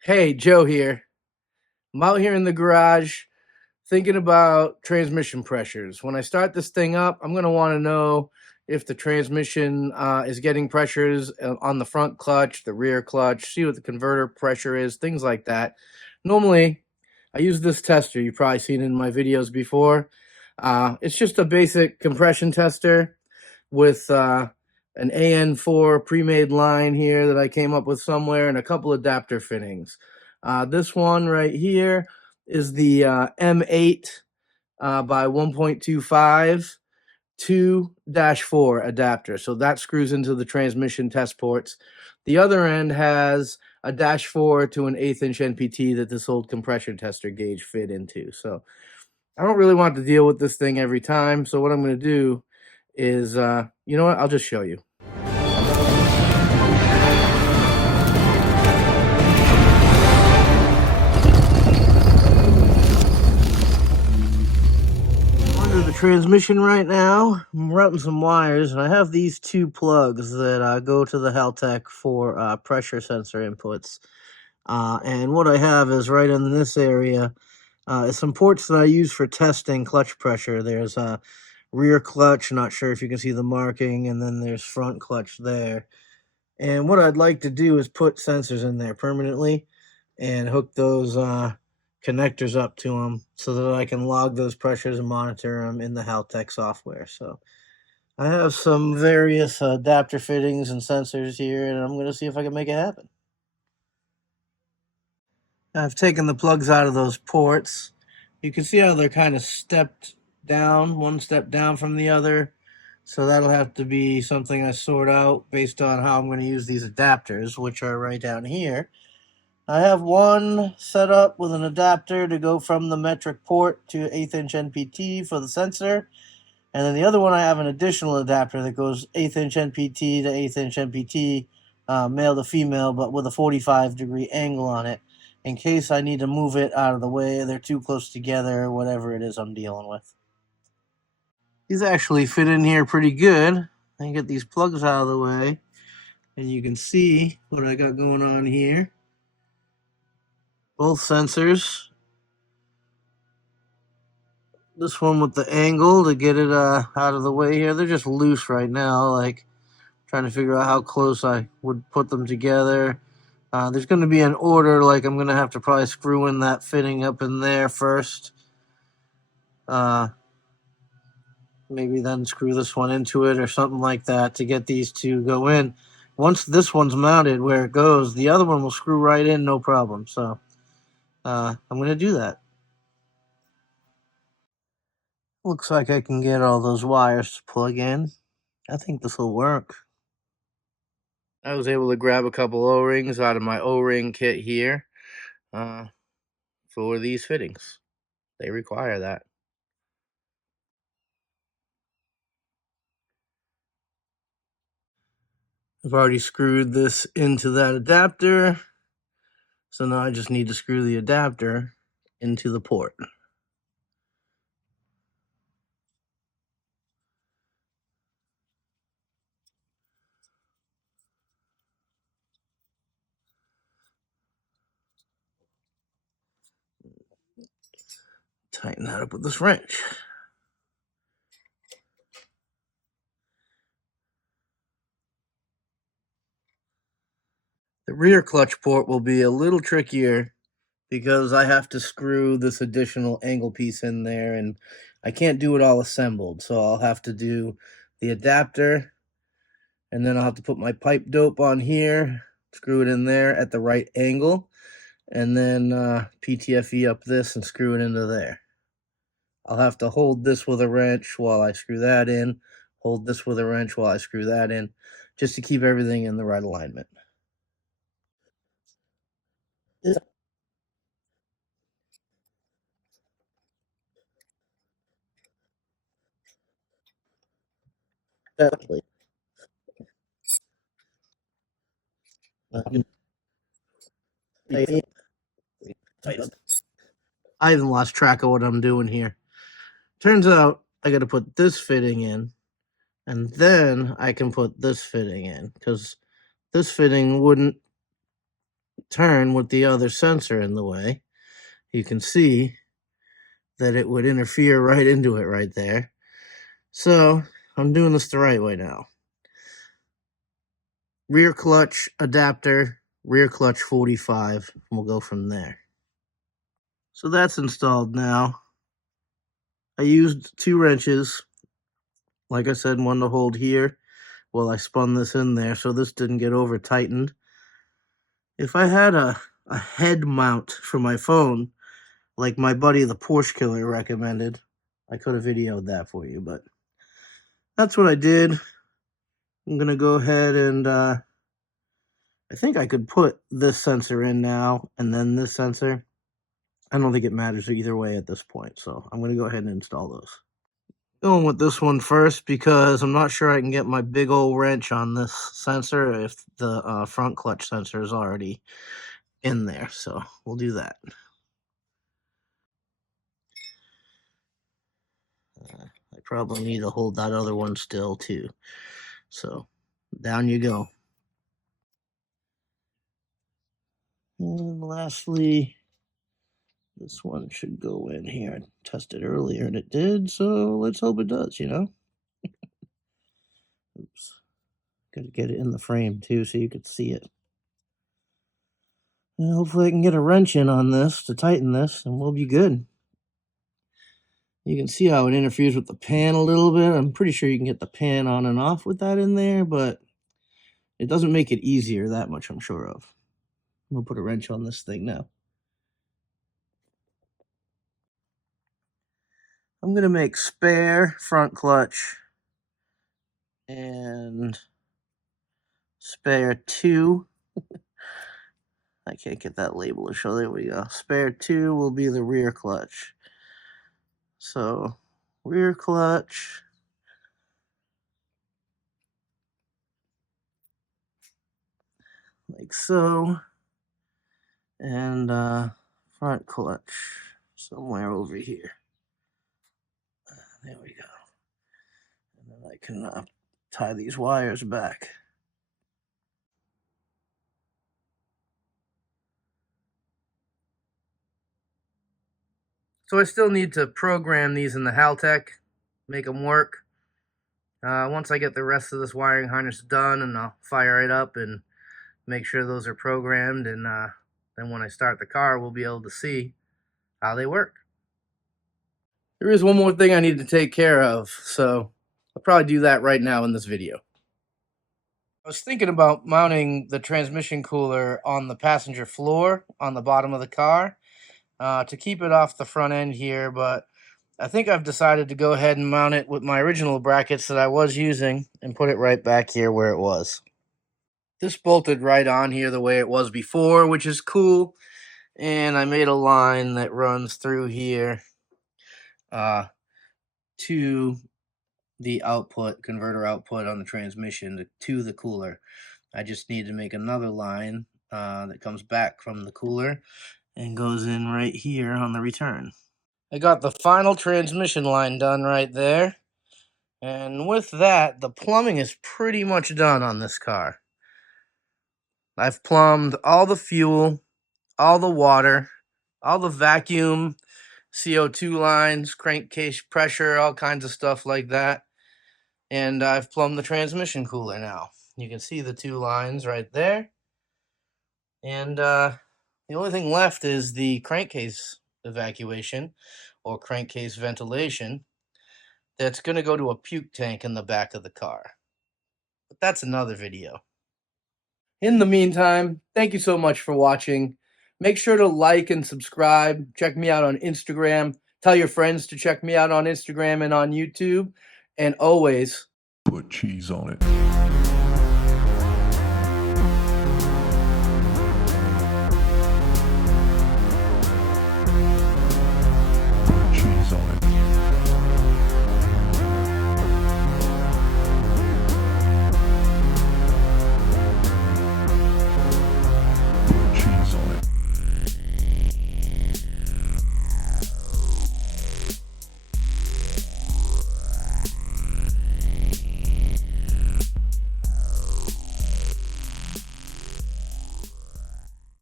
Hey, Joe here. I'm out here in the garage thinking about transmission pressures. When I start this thing up, I'm going to want to know if the transmission is getting pressures on the front clutch, the rear clutch, see what the converter pressure is, things like that. Normally, I use this tester. You've probably seen it in my videos before. It's just a basic compression tester with an AN4 pre-made line here that I came up with somewhere and a couple adapter fittings. This one right here is the M8 by 1.25 2-4 adapter. So that screws into the transmission test ports. The other end has a -4 to an 1/8 inch NPT that this old compression tester gauge fit into. So I don't really want to deal with this thing every time. So what I'm going to do is, you know what? I'll just show you. Under the transmission right now, I'm routing some wires, and I have these two plugs that go to the Haltech for pressure sensor inputs. And what I have is right in this area is some ports that I use for testing clutch pressure. There's a rear clutch, not sure if you can see the marking, and then there's front clutch there. And what I'd like to do is put sensors in there permanently and hook those connectors up to them so that I can log those pressures and monitor them in the Haltech software. So I have some various adapter fittings and sensors here, and I'm going to see if I can make it happen. I've taken the plugs out of those ports. You can see how they're kind of stepped down, one step down from the other. So that'll have to be something I sort out based on how I'm going to use these adapters, which are right down here. I have one set up with an adapter to go from the metric port to 1/8 inch NPT for the sensor. And then the other one, I have an additional adapter that goes 1/8 inch NPT to 1/8 inch NPT, male to female, but with a 45-degree angle on it, in case I need to move it out of the way, they're too close together, or whatever it is I'm dealing with. These actually fit in here pretty good. I can get these plugs out of the way, and you can see what I got going on here. Both sensors. This one with the angle to get it out of the way here. They're just loose right now, like trying to figure out how close I would put them together. There's going to be an order, like I'm going to have to probably screw in that fitting up in there first. Maybe then screw this one into it or something like that to get these two go in. Once this one's mounted where it goes, the other one will screw right in, no problem. So I'm going to do that. Looks like I can get all those wires to plug in. I think this will work. I was able to grab a couple O-rings out of my O-ring kit here for these fittings. They require that. I've already screwed this into that adapter, so now I just need to screw the adapter into the port. Tighten that up with this wrench. The rear clutch port will be a little trickier because I have to screw this additional angle piece in there, and I can't do it all assembled, so I'll have to do the adapter, and then I'll have to put my pipe dope on here, screw it in there at the right angle, and then PTFE up this and screw it into there. I'll have to hold this with a wrench while I screw that in, hold this with a wrench while I screw that in, just to keep everything in the right alignment. Definitely. I even lost track of what I'm doing here. Turns out I got to put this fitting in, and then I can put this fitting in, because this fitting wouldn't turn with the other sensor in the way, you can see that it would interfere right into it right there. So I'm doing this the right way now. Rear clutch adapter, rear clutch 45. We'll go from there. So that's installed now. I used 2 wrenches. Like I said, one to hold here while I spun this in there so this didn't get over tightened. If I had a head mount for my phone, like my buddy the Porsche Killer recommended, I could have videoed that for you, but that's what I did. I'm going to go ahead and I think I could put this sensor in now and then this sensor. I don't think it matters either way at this point, so I'm going to go ahead and install those. Going with this one first because I'm not sure I can get my big old wrench on this sensor if the front clutch sensor is already in there, so we'll do that. I probably need to hold that other one still too. So down you go. And lastly, this one should go in here. I tested earlier and it did, so let's hope it does, you know? Oops. Gotta get it in the frame too so you could see it. And hopefully I can get a wrench in on this to tighten this and we'll be good. You can see how it interferes with the pan a little bit. I'm pretty sure you can get the pan on and off with that in there, but it doesn't make it easier, that much I'm sure of. I'm gonna put a wrench on this thing now. I'm gonna make spare front clutch and spare 2. I can't get that label to show. There we go. Spare 2 will be the rear clutch. So rear clutch. Like so. And front clutch somewhere over here. There we go. And then I can tie these wires back. So I still need to program these in the Haltech, make them work. Once I get the rest of this wiring harness done, and I'll fire it up and make sure those are programmed, and then when I start the car, we'll be able to see how they work. There is one more thing I need to take care of, so I'll probably do that right now in this video. I was thinking about mounting the transmission cooler on the passenger floor on the bottom of the car to keep it off the front end here, but I think I've decided to go ahead and mount it with my original brackets that I was using and put it right back here where it was. This bolted right on here the way it was before, which is cool. And I made a line that runs through here to the output, converter output on the transmission to the cooler. I just need to make another line that comes back from the cooler and goes in right here on the return. I got the final transmission line done right there. And with that, the plumbing is pretty much done on this car. I've plumbed all the fuel, all the water, all the vacuum, CO2 lines, crankcase pressure, all kinds of stuff like that. And I've plumbed the transmission cooler now. You can see the 2 lines right there. And the only thing left is the crankcase evacuation or crankcase ventilation that's going to go to a puke tank in the back of the car. But that's another video. In the meantime, thank you so much for watching. Make sure to like and subscribe. Check me out on Instagram. Tell your friends to check me out on Instagram and on YouTube. And always put cheese on it.